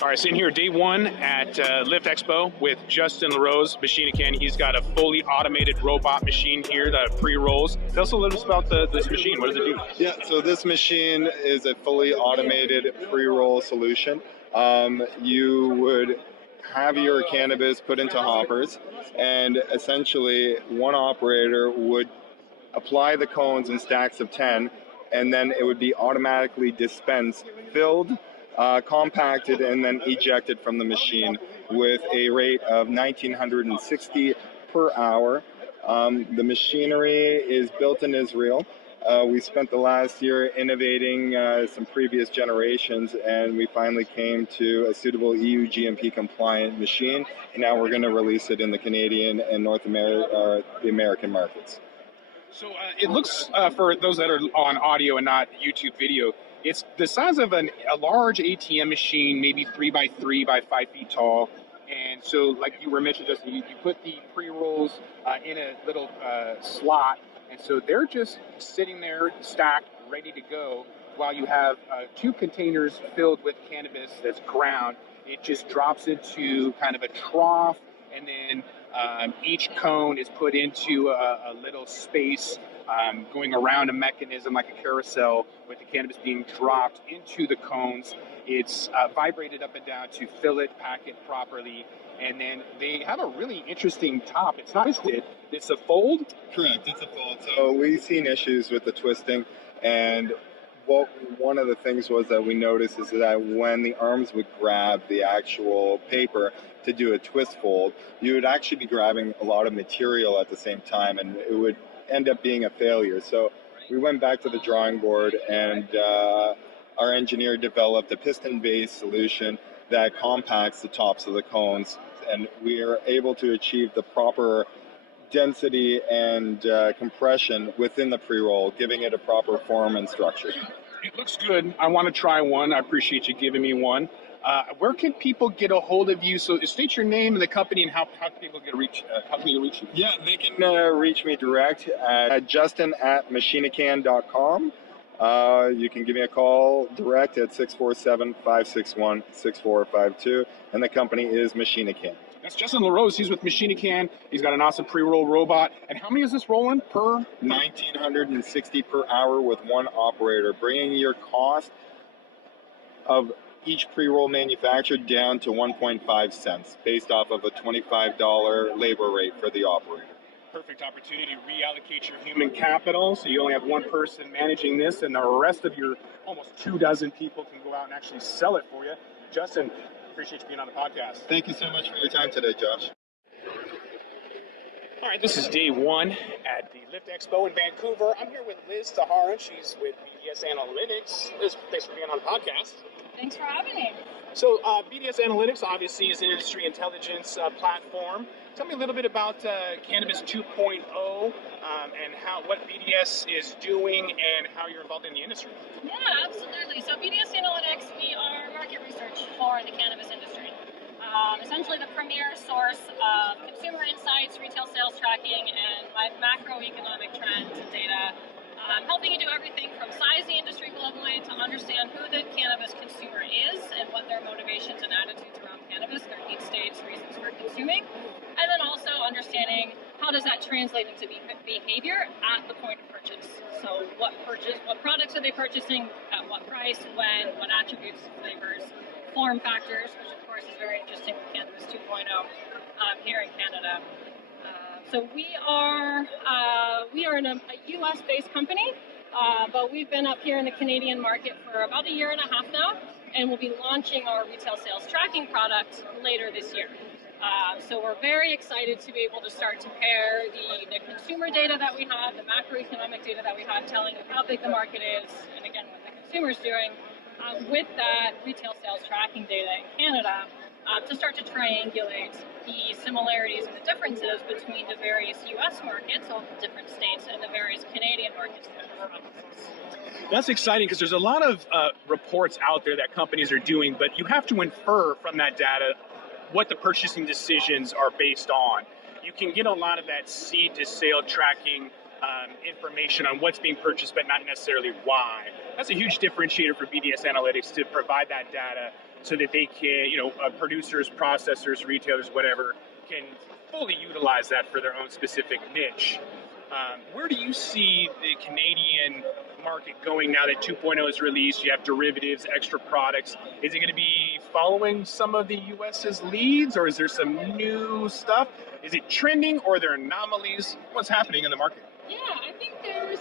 All right, so in here, day one at Lift Expo with Justin Larose, MachinaCann. He's got a fully automated robot machine here that pre-rolls. Tell us a little bit about this machine. What does it do? Yeah, so this machine is a fully automated pre-roll solution. You would have your cannabis put into hoppers, and essentially one operator would apply the cones in stacks of 10, and then it would be automatically dispensed, filled, compacted, and then ejected from the machine with a rate of 1960 per hour. The machinery is built in Israel. We spent the last year innovating some previous generations, and we finally came to a suitable EU GMP compliant machine, and now we're going to release it in the Canadian and the American markets. So it looks, for those that are on audio and not YouTube video, it's the size of a large ATM machine, maybe 3 by 3 by 5 feet tall. And so, like you were mentioning, Justin, you put the pre-rolls in a little slot, and so they're just sitting there stacked, ready to go, while you have 2 containers filled with cannabis that's ground. It just drops into kind of a trough, and then each cone is put into a little space going around a mechanism like a carousel, with the cannabis being dropped into the cones. It's vibrated up and down to fill it, pack it properly, and then they have a really interesting top. It's not twisted, it's a fold? Correct, it's a fold. So we've seen issues with the twisting, and one of the things was that we noticed is that when the arms would grab the actual paper to do a twist fold, you would actually be grabbing a lot of material at the same time, and it would end up being a failure. So we went back to the drawing board, and our engineer developed a piston-based solution that compacts the tops of the cones, and we are able to achieve the proper density and compression within the pre-roll, giving it a proper form and structure. It looks good. I want to try one. I appreciate you giving me one. Where can people get a hold of you? So state your name and the company, and how can people reach you? Yeah, they can reach me direct at justin@MachinaCann.com. You can give me a call direct at 647-561-6452, and the company is MachinaCann. That's Justin Larose. He's with MachinaCann. He's got an awesome pre-roll robot. And how many is this rolling per? 1960 per hour with one operator, bringing your cost of each pre-roll manufactured down to 1.5 cents, based off of a $25 labor rate for the operator. Perfect opportunity to reallocate your human capital, so you only have one person managing this, and the rest of your almost 24 people can go out and actually sell it for you. Justin, appreciate you being on the podcast. Thank you so much for your time today, Josh. All right, this is day one at the Lift Expo in Vancouver. I'm here with Liz Stahura. She's with BDS Analytics. Liz, thanks for being on the podcast. Thanks for having me. So BDS Analytics obviously is an industry intelligence platform. Tell me a little bit about Cannabis 2.0 and what BDS is doing and how you're involved in the industry. Yeah, absolutely. So BDS Analytics, we are market research for the cannabis industry. Essentially the premier source of consumer insights, retail sales tracking, and macroeconomic trends and data. Helping you do everything from size the industry globally to understand who the cannabis consumer is and what their motivations and attitudes around cannabis, their need states, reasons for consuming, and then also understanding how does that translate into behavior at the point of purchase. So what products are they purchasing, at what price, when, what attributes, flavors, form factors, which of course is very interesting with Cannabis 2.0 here in Canada. So we are a U.S.-based company, but we've been up here in the Canadian market for about a year and a half now, and we'll be launching our retail sales tracking product later this year. So we're very excited to be able to start to pair the consumer data that we have, the macroeconomic data that we have, telling you how big the market is, and again what the consumer's doing, with that retail sales tracking data in Canada. To start to triangulate the similarities and the differences between the various U.S. markets, all the different states, and the various Canadian markets. That's exciting because there's a lot of reports out there that companies are doing, but you have to infer from that data what the purchasing decisions are based on. You can get a lot of that seed to sale tracking information on what's being purchased, but not necessarily why. That's a huge differentiator for BDS Analytics to provide that data so that they can, producers, processors, retailers, whatever, can fully utilize that for their own specific niche. Where do you see the Canadian market going now that 2.0 is released? You have derivatives, extra products. Is it going to be following some of the US's leads, or is there some new stuff? Is it trending, or are there anomalies? What's happening in the market? Yeah, I think there's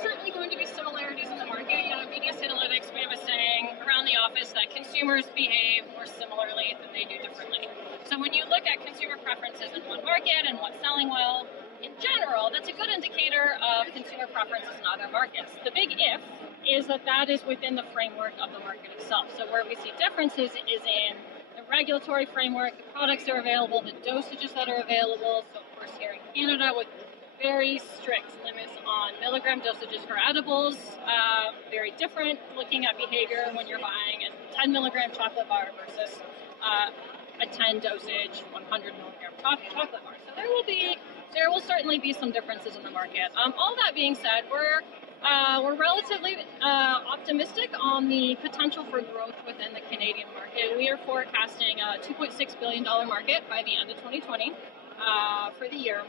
certainly going to be similarities in the market. BDS Analytics, we have a saying around the office that consumers behave more similarly than they do differently. So when you look at consumer preferences in one market and what's selling well, in general, that's a good indicator of consumer preferences in other markets. The big if is that is within the framework of the market itself. So where we see differences is in the regulatory framework, the products that are available, the dosages that are available. So of course here in Canada with very strict limits on milligram dosages for edibles, very different looking at behavior when you're buying a 10 milligram chocolate bar versus a 10 dosage 100 milligram chocolate bar. So there will certainly be some differences in the market. All that being said, we're relatively optimistic on the potential for growth within the Canadian market. We are forecasting a $2.6 billion market by the end of 2020 for the year.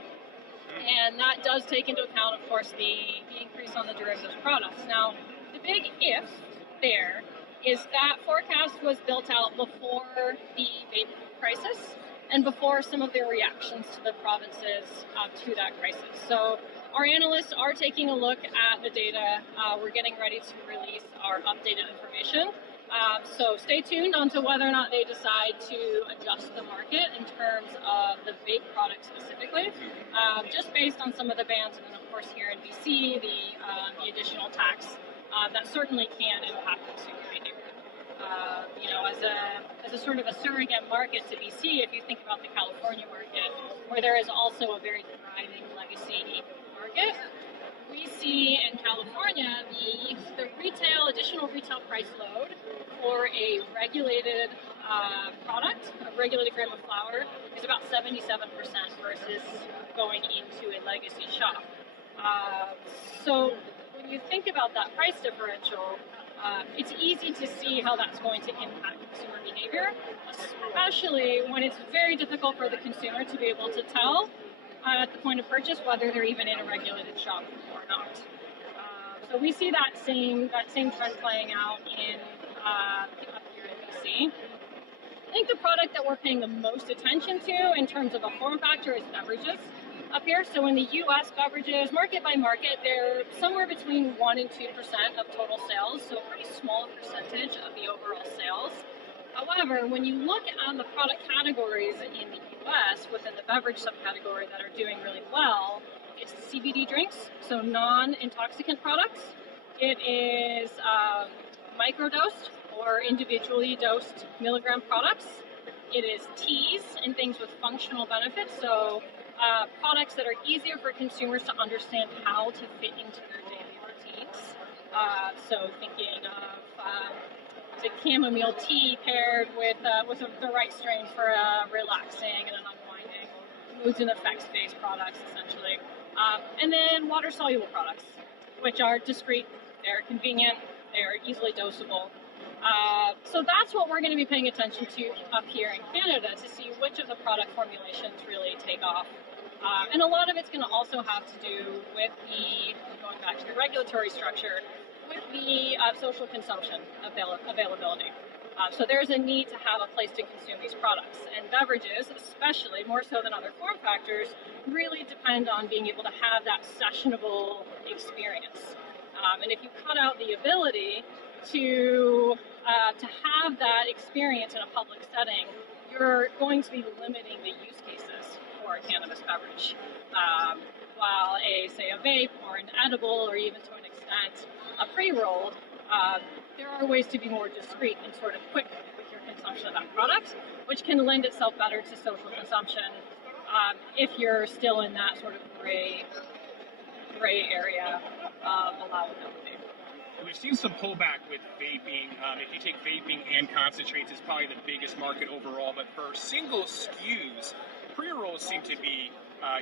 And that does take into account, of course, the increase on the derivatives products. Now, the big if there is that forecast was built out before the vape crisis and before some of their reactions to the provinces to that crisis. So our analysts are taking a look at the data. We're getting ready to release our updated information. So stay tuned on to whether or not they decide to adjust the market in terms of the vape product specifically, just based on some of the bans, and then of course here in BC, the additional tax that certainly can impact consumer behavior. As a sort of a surrogate market to BC, if you think about the California market, where there is also a very thriving legacy market, we see in California the additional retail price load for a regulated product, a regulated gram of flower, is about 77% versus going into a legacy shop. So when you think about that price differential, it's easy to see how that's going to impact consumer behavior, especially when it's very difficult for the consumer to be able to tell at the point of purchase whether they're even in a regulated shop or not. So we see that same trend playing out up here in BC. I think the product that we're paying the most attention to in terms of a form factor is beverages up here. So in the U.S., beverages, market by market, they're somewhere between 1% and 2% of total sales, so a pretty small percentage of the overall sales. However, when you look at the product categories in the U.S. within the beverage subcategory that are doing really well, it's CBD drinks, so non-intoxicant products. It is microdosed or individually dosed milligram products. It is teas and things with functional benefits, so products that are easier for consumers to understand how to fit into their daily routines. So thinking of the chamomile tea paired with the right strain for relaxing and an unwinding, moods and effects-based products, essentially. And then water-soluble products, which are discreet, they're convenient, they're easily dosable. So that's what we're going to be paying attention to up here in Canada to see which of the product formulations really take off. And a lot of it's going to also have to do with going back to the regulatory structure, with the social consumption availability. So there's a need to have a place to consume these products. And beverages, especially, more so than other form factors, really depend on being able to have that sessionable experience. And if you cut out the ability to have that experience in a public setting, you're going to be limiting the use cases for a cannabis beverage. While say a vape or an edible, or even to an extent a pre-roll, there are ways to be more discreet and sort of quick with your consumption of that product, which can lend itself better to social consumption if you're still in that sort of gray area of allowability. We've seen some pullback with vaping. If you take vaping and concentrates, it's probably the biggest market overall. But for single SKUs, pre-rolls seem to be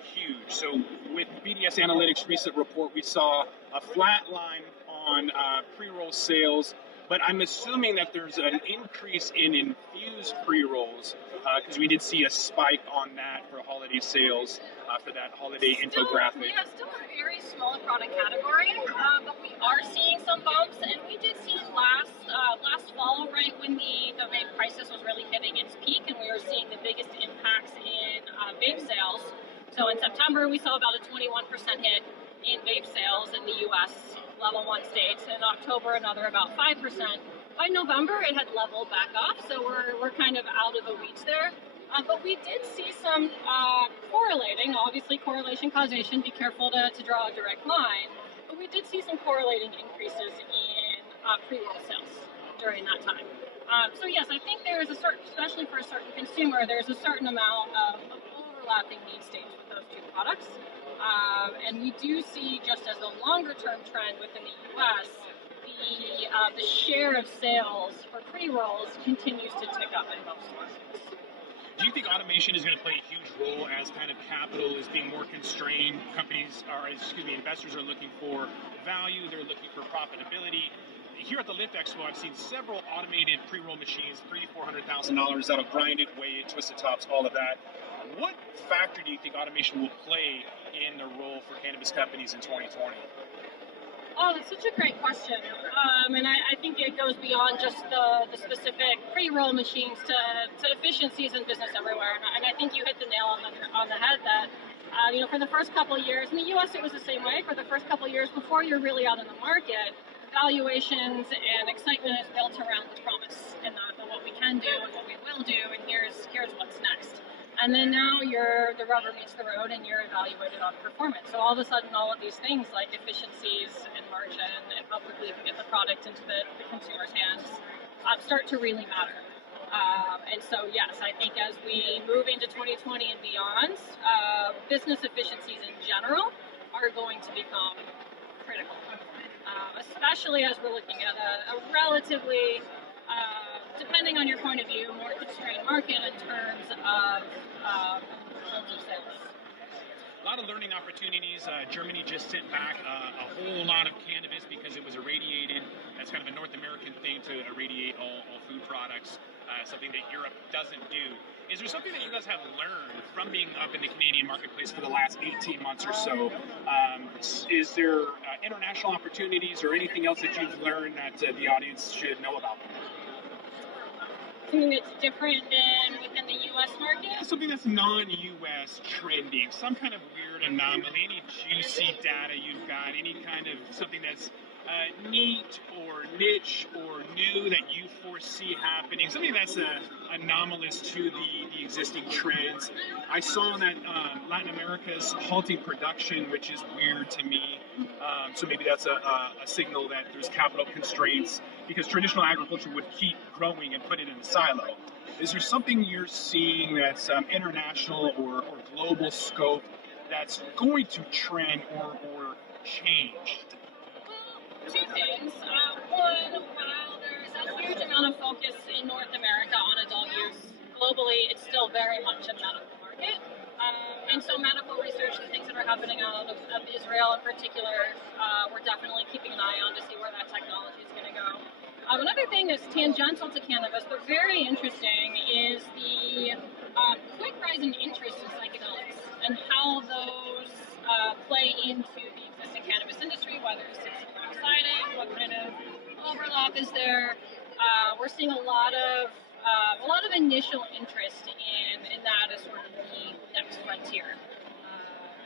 huge. So with BDS Analytics' recent report, we saw a flat line on pre-roll sales, but I'm assuming that there's an increase in infused pre-rolls because we did see a spike on that for holiday sales for that holiday infographic. Yeah, still a very small product category, but we are seeing some bumps, and we did see last fall, right when the vape crisis was really hitting its peak, and we were seeing the biggest impacts in vape sales. So in September, we saw about a 21% hit in vape sales in the U.S. level 1 states. In October, another about 5%. By November, it had leveled back off, so we're kind of out of the weeds there. But we did see some correlating, obviously correlation causation, be careful to draw a direct line, but we did see some correlating increases in pre-roll sales during that time. So yes, I think there is a certain, especially for a certain consumer, there's a certain amount of overlapping need states with those two products. And we do see, just as a longer-term trend within the U.S., the share of sales for pre-rolls continues to tick up in most markets. Do you think automation is going to play a huge role as kind of capital is being more constrained? Investors are looking for value, they're looking for profitability. Here at the Lift Expo, I've seen several automated pre-roll machines, $300,000 to $400,000 that'll grind it, weigh it, twist the tops, all of that. What factor do you think automation will play in the role for cannabis companies in 2020? Oh, that's such a great question. And I think it goes beyond just the specific pre-roll machines to efficiencies in business everywhere. And I think you hit the nail on the head that, for the first couple of years, in the U.S. it was the same way. For the first couple of years before you're really out in the market, valuations and excitement is built around the promise and what we can do and what we will do, and here's what's next. And then now the rubber meets the road and you're evaluated on performance. So all of a sudden, all of these things like efficiencies and margin and how quickly you can get the product into the consumer's hands start to really matter. And so, yes, I think as we move into 2020 and beyond, business efficiencies in general are going to become critical, especially as we're looking at a relatively depending on your point of view, more constrained market in terms of sales. A lot of learning opportunities. Germany just sent back a whole lot of cannabis because it was irradiated. That's kind of a North American thing to irradiate all food products, something that Europe doesn't do. Is there something that you guys have learned from being up in the Canadian marketplace for the last 18 months or so? Is there international opportunities or anything else that you've learned that the audience should know about? Something that's different than within the U.S. market? Yeah, something that's non-U.S. trending, some kind of weird anomaly, any juicy data you've got, any kind of something that's neat or niche or new that you foresee happening, something that's anomalous to the existing trends. I saw that Latin America is halting production, which is weird to me. So maybe that's a signal that there's capital constraints because traditional agriculture would keep growing and put it in a silo. Is there something you're seeing that's international or global scope that's going to trend or change? Two things. One, while there's a huge amount of focus in North America on adult use, globally it's still very much a medical market. And so medical research and things that are happening out of Israel in particular, we're definitely keeping an eye on to see where that technology is going to go. Another thing that's tangential to cannabis, but very interesting, is the quick rise in interest in psychedelics and how those play into the existing cannabis industry, whether it's alongside it, what kind of overlap is there. We're seeing a lot of initial interest in that as sort of the next frontier,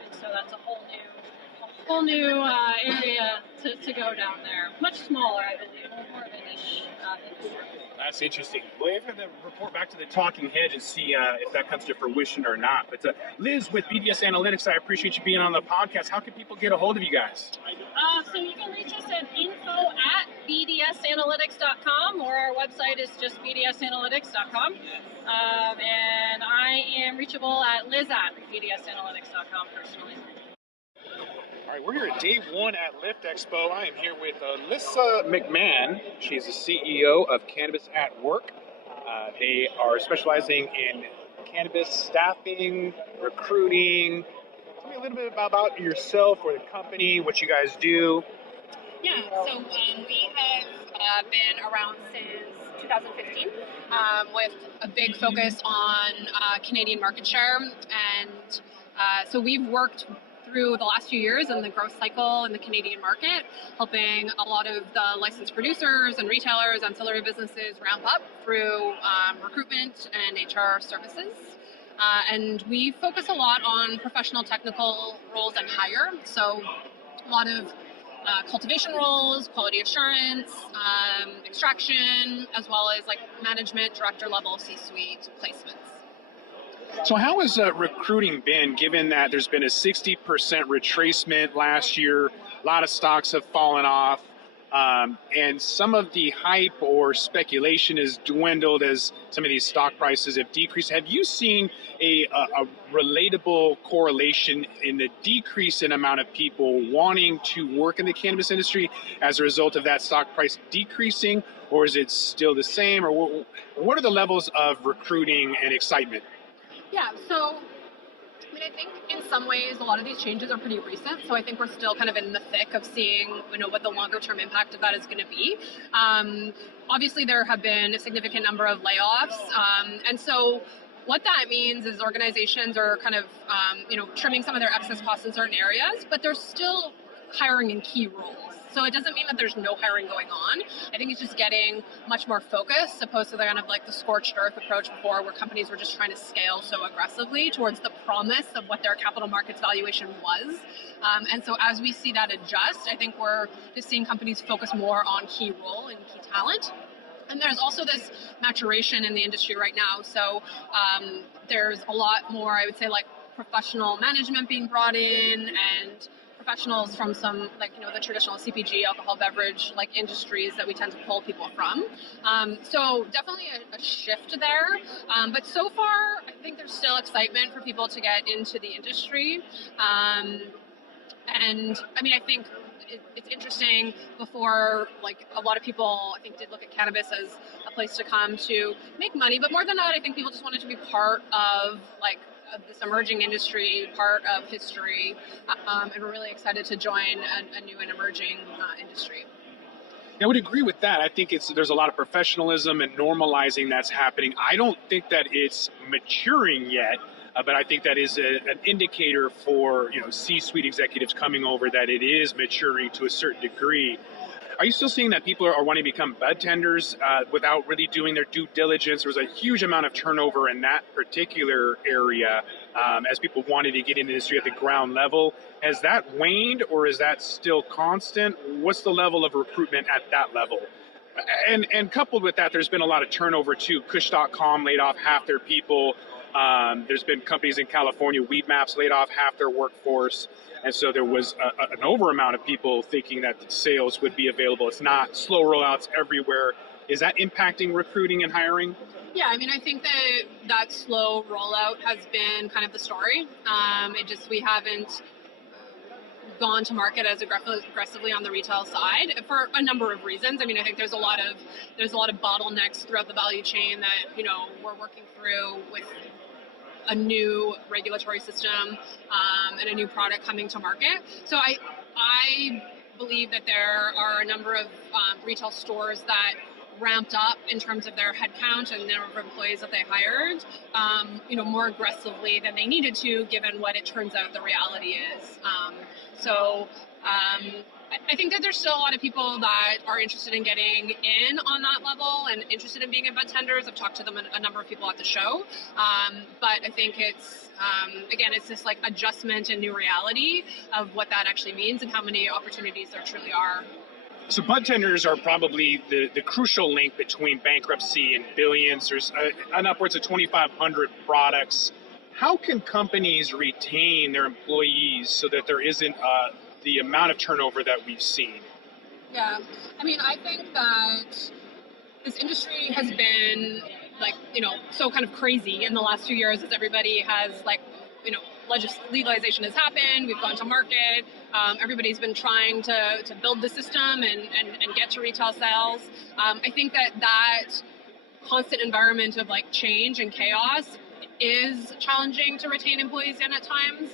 and so that's a whole new area to go down there. Much smaller, I believe, more of a niche industry. That's interesting. We'll have to report back to the Talking Hedge and see if that comes to fruition or not. But Liz, with BDS Analytics, I appreciate you being on the podcast. How can people get a hold of you guys? So you can reach us at info@bdsanalytics.com, or our website is just bdsanalytics.com. And I am reachable at liz@bdsanalytics.com personally. All right, we're here at day one at Lift Expo. I am here with Alyssa McMahon. She's the CEO of Cannabis at Work. They are specializing in cannabis staffing, recruiting. Tell me a little bit about yourself or the company, what you guys do. Yeah, so we have been around since 2015, with a big focus on Canadian market share. And so we've worked through the last few years in the growth cycle in the Canadian market, helping a lot of the licensed producers and retailers, ancillary businesses ramp up through recruitment and HR services. And we focus a lot on professional technical roles and hire. So a lot of cultivation roles, quality assurance, extraction, as well as like management, director level, C-suite placements. So how has recruiting been, given that there's been a 60% retracement last year, a lot of stocks have fallen off, and some of the hype or speculation has dwindled as some of these stock prices have decreased. Have you seen a relatable correlation in the decrease in amount of people wanting to work in the cannabis industry as a result of that stock price decreasing, or is it still the same, or what are the levels of recruiting and excitement? Yeah, so I mean, I think in some ways a lot of these changes are pretty recent. So I think we're still kind of in the thick of seeing, what the longer term impact of that is going to be. Obviously, there have been a significant number of layoffs, and so what that means is organizations are kind of, trimming some of their excess costs in certain areas, but they're still hiring in key roles. So it doesn't mean that there's no hiring going on. I think it's just getting much more focused, opposed to the kind of like the scorched earth approach before, where companies were just trying to scale so aggressively towards the promise of what their capital markets valuation was. And so as we see that adjust, I think we're just seeing companies focus more on key role and key talent. And there's also this maturation in the industry right now. So there's a lot more, I would say, like professional management being brought in, and professionals from some, the traditional CPG, alcohol beverage, industries that we tend to pull people from. So definitely a shift there. But so far, I think there's still excitement for people to get into the industry. And I mean, I think it's interesting. Before, a lot of people, I think, did look at cannabis as a place to come to make money. But more than that, I think people just wanted to be part of, of this emerging industry, part of history, and we're really excited to join a new and emerging industry. I would agree with that. I think there's a lot of professionalism and normalizing that's happening. I don't think that it's maturing yet, but I think that is an indicator for C-suite executives coming over that it is maturing to a certain degree. Are you still seeing that people are wanting to become bud tenders without really doing their due diligence? There was a huge amount of turnover in that particular area as people wanted to get into the industry at the ground level. Has that waned, or is that still constant? What's the level of recruitment at that level? And coupled with that, there's been a lot of turnover too. Kush.com laid off half their people. There's been companies in California, Weed Maps, laid off half their workforce. And so there was an over amount of people thinking that sales would be available. It's not. Slow rollouts everywhere. Is that impacting recruiting and hiring? Yeah, I mean, I think that slow rollout has been kind of the story. We haven't gone to market as aggressively on the retail side for a number of reasons. I mean, I think there's a lot of bottlenecks throughout the value chain that we're working through with a new regulatory system and a new product coming to market. So I believe that there are a number of retail stores that ramped up in terms of their headcount and the number of employees that they hired, more aggressively than they needed to, given what it turns out the reality is. I think that there's still a lot of people that are interested in getting in on that level and interested in being in bud tenders. I've talked to them, a number of people at the show. But I think it's, again, it's this adjustment and new reality of what that actually means and how many opportunities there truly are. So bud tenders are probably the crucial link between bankruptcy and billions. There's upwards of 2,500 products. How can companies retain their employees so that there isn't the amount of turnover that we've seen? Yeah, I mean, I think that this industry has been so kind of crazy in the last few years as everybody has legalization has happened, we've gone to market, everybody's been trying to build the system and get to retail sales. I think that constant environment of change and chaos is challenging to retain employees in at times.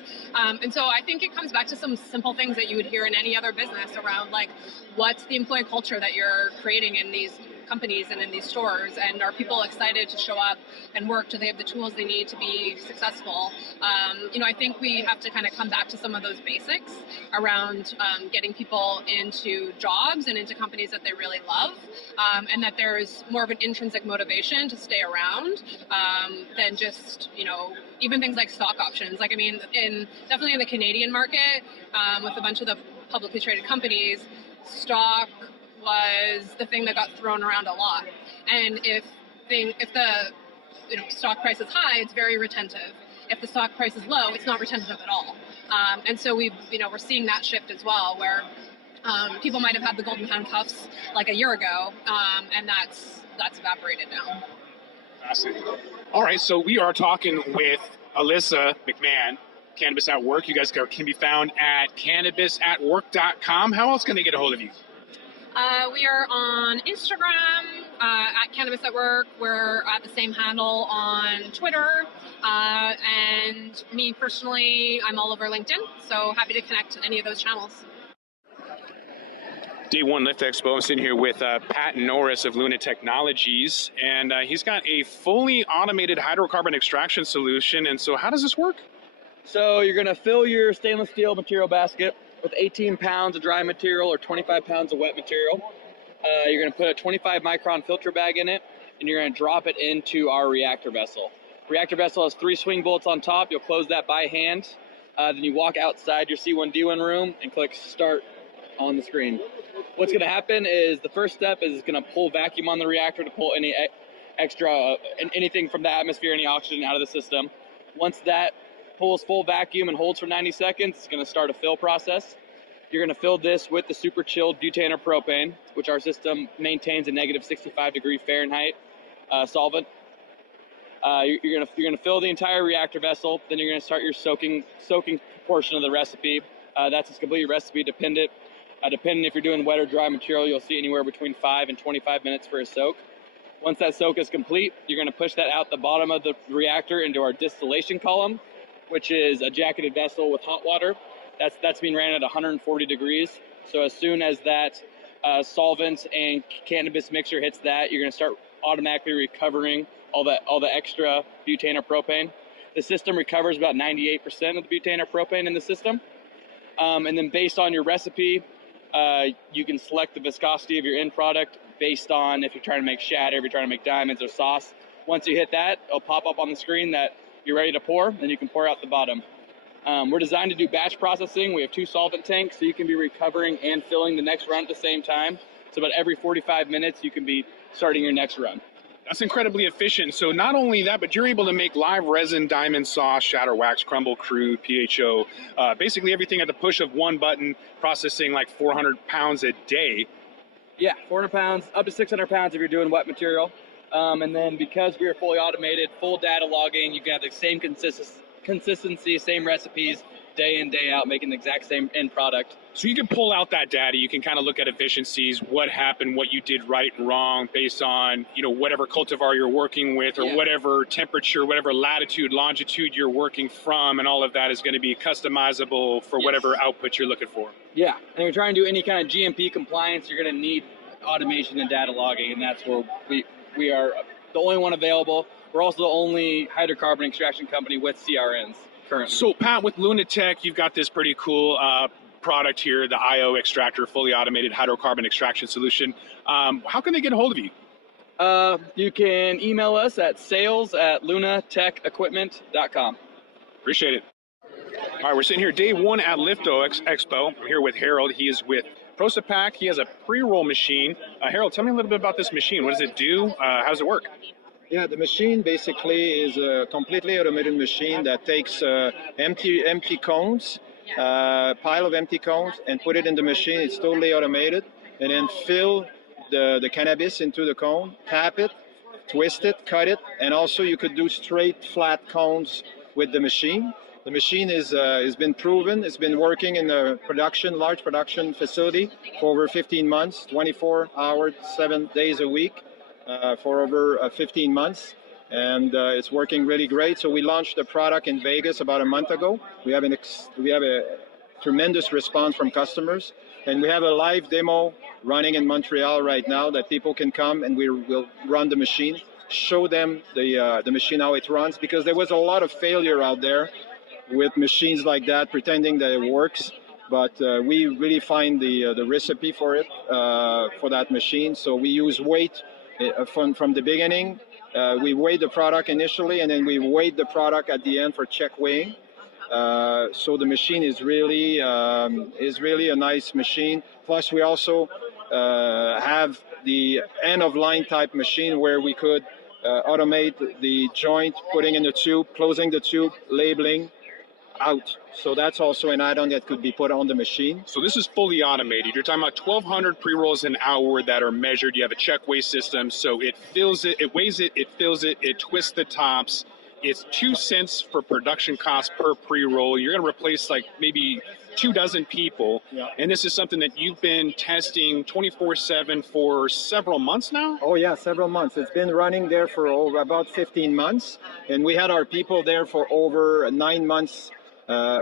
And so I think it comes back to some simple things that you would hear in any other business around like, what's the employee culture that you're creating in these companies and in these stores, and are people excited to show up and work? Do they have the tools they need to be successful? I think we have to kind of come back to some of those basics around getting people into jobs and into companies that they really love, and that there's more of an intrinsic motivation to stay around than just, even things like stock options. Like, I mean, definitely in the Canadian market, with a bunch of the publicly traded companies, stock was the thing that got thrown around a lot. And if the stock price is high, it's very retentive. If the stock price is low, it's not retentive at all. And so we're seeing that shift as well, where people might have had the golden handcuffs like a year ago, and that's evaporated now. Fascinating. All right, so we are talking with Alison McMahon, Cannabis at Work. You guys can be found at cannabisatwork.com. How else can they get a hold of you? We are on Instagram at Cannabis at Work. We're at the same handle on Twitter. And me personally, I'm all over LinkedIn. So happy to connect to any of those channels. Day one Lift Expo. I'm sitting here with Pat Norris of Luna Technologies, and he's got a fully automated hydrocarbon extraction solution. And so how does this work? So you're going to fill your stainless steel material basket with 18 pounds of dry material or 25 pounds of wet material. You're going to put a 25 micron filter bag in it, and you're going to drop it into our reactor vessel. Reactor vessel has 3 swing bolts on top. You'll close that by hand. Then you walk outside your C1D1 room and click start on the screen. What's going to happen is the first step is it's going to pull vacuum on the reactor to pull any extra, anything from the atmosphere, any oxygen out of the system. Once that pulls full vacuum and holds for 90 seconds, it's going to start a fill process. You're going to fill this with the super chilled butane or propane, which our system maintains a negative 65 degree Fahrenheit solvent. You're going to fill the entire reactor vessel. Then you're going to start your soaking portion of the recipe. That's a complete recipe dependent. Depending if you're doing wet or dry material, you'll see anywhere between 5 and 25 minutes for a soak. Once that soak is complete, you're going to push that out the bottom of the reactor into our distillation column, which is a jacketed vessel with hot water. That's being ran at 140 degrees. So as soon as that solvent and cannabis mixture hits that, you're going to start automatically recovering all the extra butane or propane. The system recovers about 98% of the butane or propane in the system. And then based on your recipe, you can select the viscosity of your end product based on if you're trying to make shatter, if you're trying to make diamonds or sauce. Once you hit that, it'll pop up on the screen that you're ready to pour, and you can pour out the bottom. We're designed to do batch processing. We have 2 solvent tanks, so you can be recovering and filling the next run at the same time. So about every 45 minutes, you can be starting your next run. That's incredibly efficient. So not only that, but you're able to make live resin, diamond, sauce, shatter, wax, crumble, crude, PHO, basically everything at the push of one button, processing like 400 pounds a day. Yeah, 400 pounds, up to 600 pounds if you're doing wet material. And then because we are fully automated, full data logging, you can have the same consistency, same recipes, day in, day out, making the exact same end product. So you can pull out that data, you can kind of look at efficiencies, what happened, what you did right and wrong based on, whatever cultivar you're working with or whatever temperature, whatever latitude, longitude you're working from, and all of that is going to be customizable for whatever output you're looking for. Yeah, and you're trying to do any kind of GMP compliance, you're going to need automation and data logging, and that's where we are the only one available. We're also the only hydrocarbon extraction company with CRNs currently. So Pat, with Lunatech, you've got this pretty cool product here, the IO extractor, fully automated hydrocarbon extraction solution. How can they get a hold of you? You can email us at sales@lunatechequipment.com. Appreciate it. All right, we're sitting here day one at Lifto Expo. I'm here with Harold. He is with Procepack. He has a pre-roll machine. Harold, tell me a little bit about this machine. What does it do? How does it work? Yeah, the machine basically is a completely automated machine that takes empty cones, pile of empty cones, and put it in the machine. It's totally automated, and then fill the cannabis into the cone, tap it, twist it, cut it, and also you could do straight flat cones with the machine. The machine has been proven. It's been working in a large production facility for over 15 months, 24 hours, 7 days a week. For over 15 months, and it's working really great. So we launched the product in Vegas about a month ago. We have a tremendous response from customers, and we have a live demo running in Montreal right now that people can come and we will run the machine, show them the machine how it runs, because there was a lot of failure out there with machines like that pretending that it works. But we really find the recipe for it, for that machine. So we use weight from the beginning. We weigh the product initially, and then we weigh the product at the end for check weighing. So the machine is really a nice machine. Plus, we also have the end-of-line type machine where we could automate the joint, putting in the tube, closing the tube, labeling, out. So that's also an add-on that could be put on the machine. So this is fully automated. You're talking about 1,200 pre-rolls an hour that are measured. You have a check weigh system, so it fills it, it weighs it, it fills it, it twists the tops. It's 2 cents for production cost per pre-roll. You're going to replace like maybe 24 people. Yeah. And this is something that you've been testing 24/7 for several months now? Oh yeah, several months. It's been running there for over about 15 months. And we had our people there for over 9 months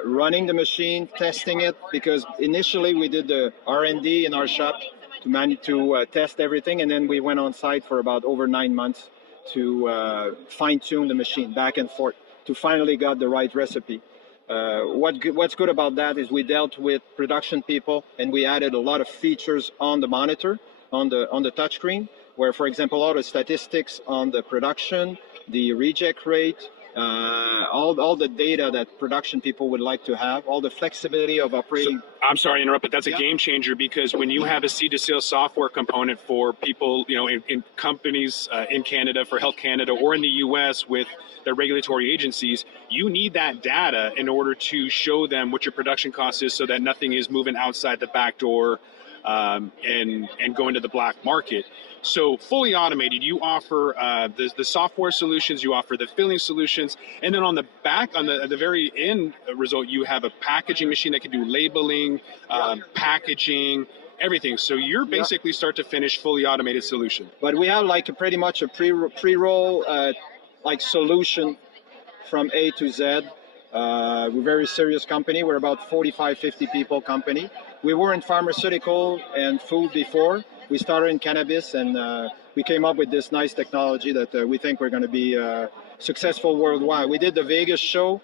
running the machine, testing it, because initially we did the R&D in our shop to test everything. And then we went on site for about over 9 months to fine-tune the machine back and forth to finally got the right recipe. What's good about that is we dealt with production people and we added a lot of features on the monitor, on the touchscreen, where, for example, all the statistics on the production, the reject rate, all the data that production people would like to have, all the flexibility of operating. So, I'm sorry to interrupt, but that's a game changer, because when you have a seed-to-sale software component for people, you know, in companies in Canada, for Health Canada, or in the U.S. with the regulatory agencies, you need that data in order to show them what your production cost is, so that nothing is moving outside the back door and going to the black market. So fully automated, you offer the software solutions, you offer the filling solutions, and then on the back, at the very end result, you have a packaging machine that can do labeling, packaging, everything. So you're basically start to finish fully automated solution. But we have like pretty much a pre-roll like solution from A to Z. We're a very serious company. We're about 45, 50 people company. We were in pharmaceutical and food before. We started in cannabis, and we came up with this nice technology that we think we're going to be successful worldwide. We did the Vegas show,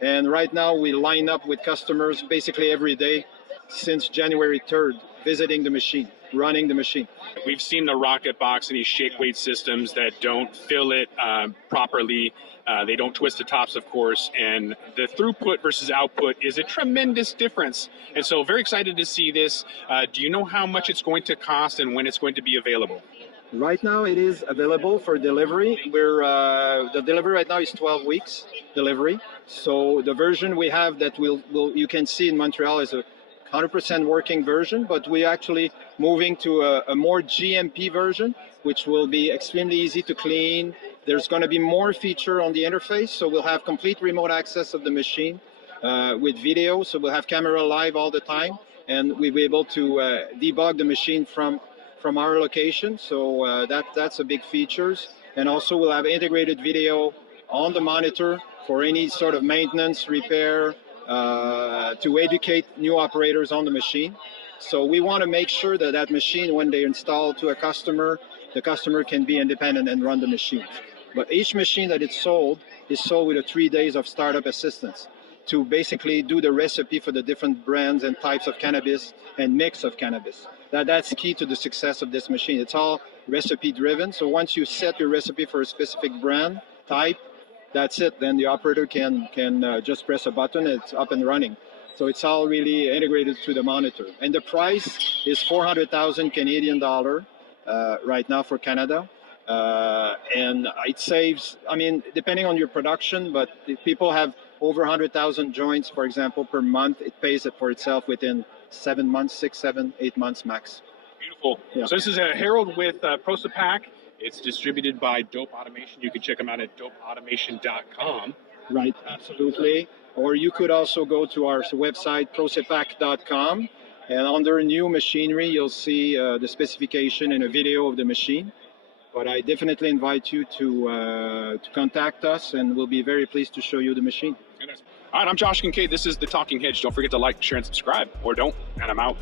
and right now we line up with customers basically every day since January 3rd, visiting the machine, running the machine. We've seen the rocket box and these shake weight systems that don't fill it properly. They don't twist the tops, of course, and the throughput versus output is a tremendous difference. And so very excited to see this. Do you know how much it's going to cost and when it's going to be available? Right now it is available for delivery. The delivery right now is 12 weeks delivery. So the version we have that you can see in Montreal is a 100% working version, but we're actually moving to a more GMP version, which will be extremely easy to clean. There's going to be more feature on the interface, so we'll have complete remote access of the machine with video, so we'll have camera live all the time, and we'll be able to debug the machine from our location, so that's a big features. And also we'll have integrated video on the monitor for any sort of maintenance, repair, to educate new operators on the machine. So we want to make sure that that machine, when they install to a customer, the customer can be independent and run the machine. But each machine that is sold with a 3 days of startup assistance to basically do the recipe for the different brands and types of cannabis and mix of cannabis. That's key to the success of this machine. It's all recipe driven. So once you set your recipe for a specific brand type, that's it. Then the operator can just press a button, it's up and running. So it's all really integrated to the monitor. And the price is 400,000 Canadian dollar right now for Canada. And it saves, I mean, depending on your production, but if people have over 100,000 joints, for example, per month, it pays it for itself within 7 months, 6, 7, 8 months max. Beautiful. Yeah. So this is a Harold with Procepack. It's distributed by Dope Automation. You can check them out at dopeautomation.com. Right, absolutely. Or you could also go to our website, procepack.com, and under new machinery, you'll see the specification and a video of the machine. But I definitely invite you to contact us, and we'll be very pleased to show you the machine. All right, I'm Josh Kincaid. This is the Talking Hedge. Don't forget to like, share, and subscribe, or don't, and I'm out.